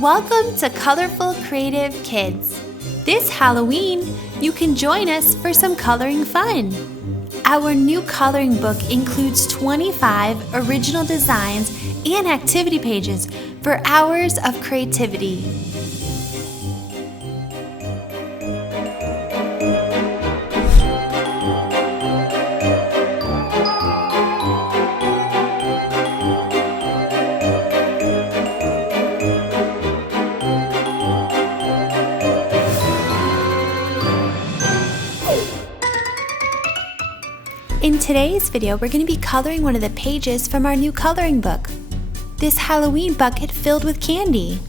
Welcome to Colorful Creative Kids. This Halloween, you can join us for some coloring fun. Our new coloring book includes 25 original designs and activity pages for hours of creativity. In today's video, we're going to be coloring one of the pages from our new coloring book. This Halloween bucket filled with candy.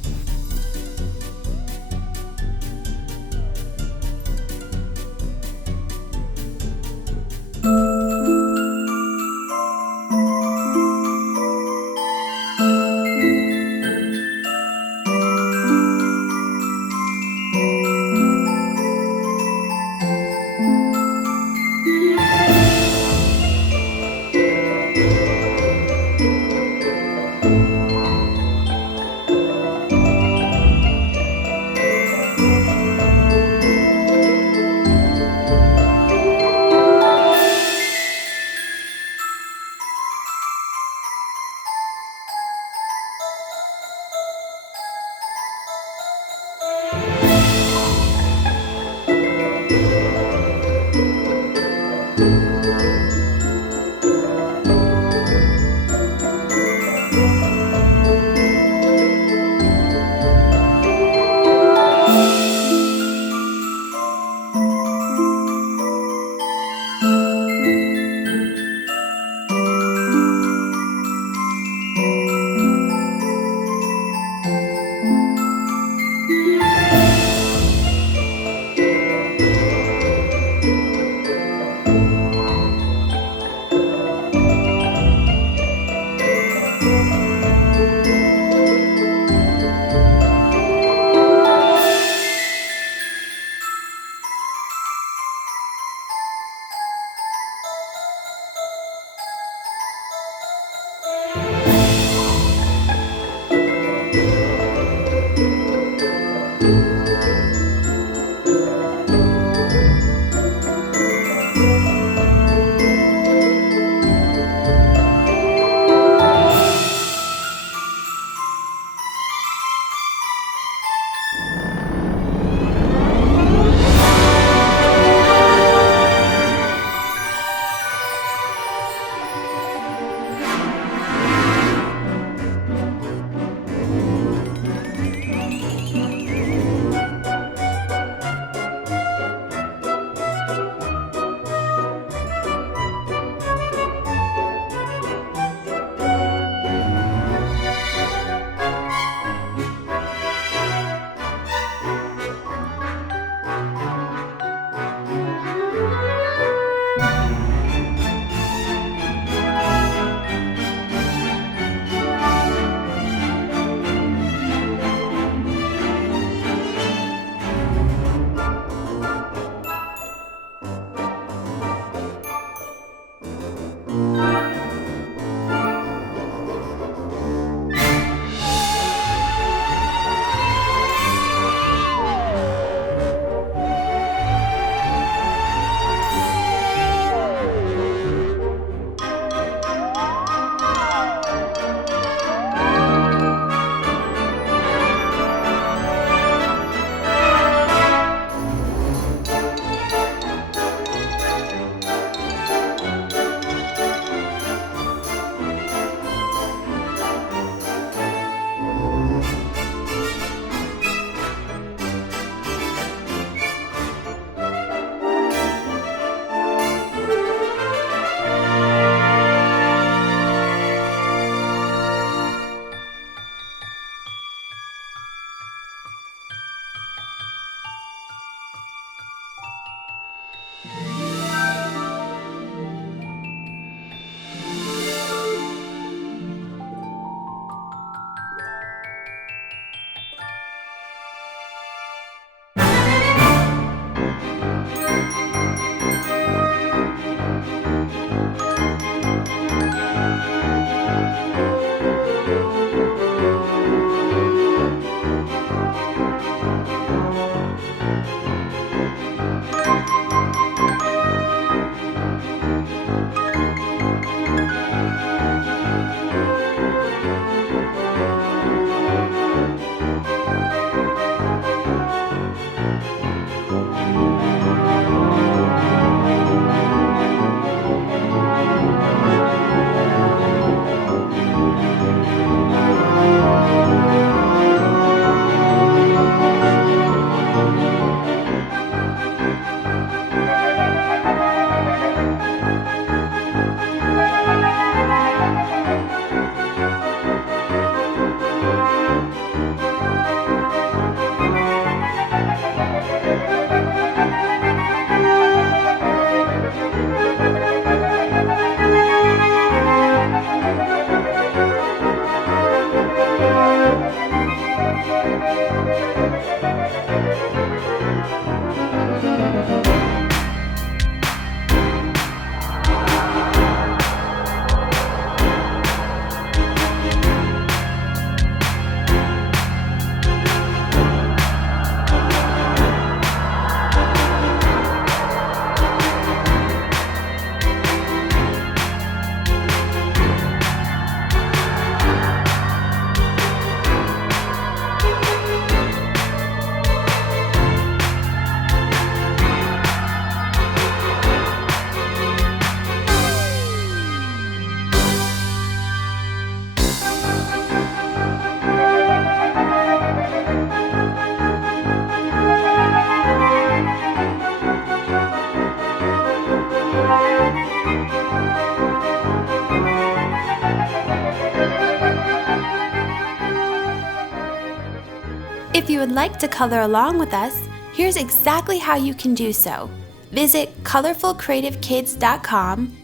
If you would like to color along with us, here's exactly how you can do so. Visit colorfulcreativekids.com,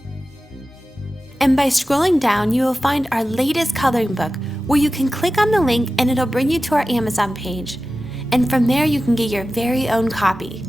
and by scrolling down, you will find our latest coloring book where you can click on the link and it'll bring you to our Amazon page. And from there, you can get your very own copy.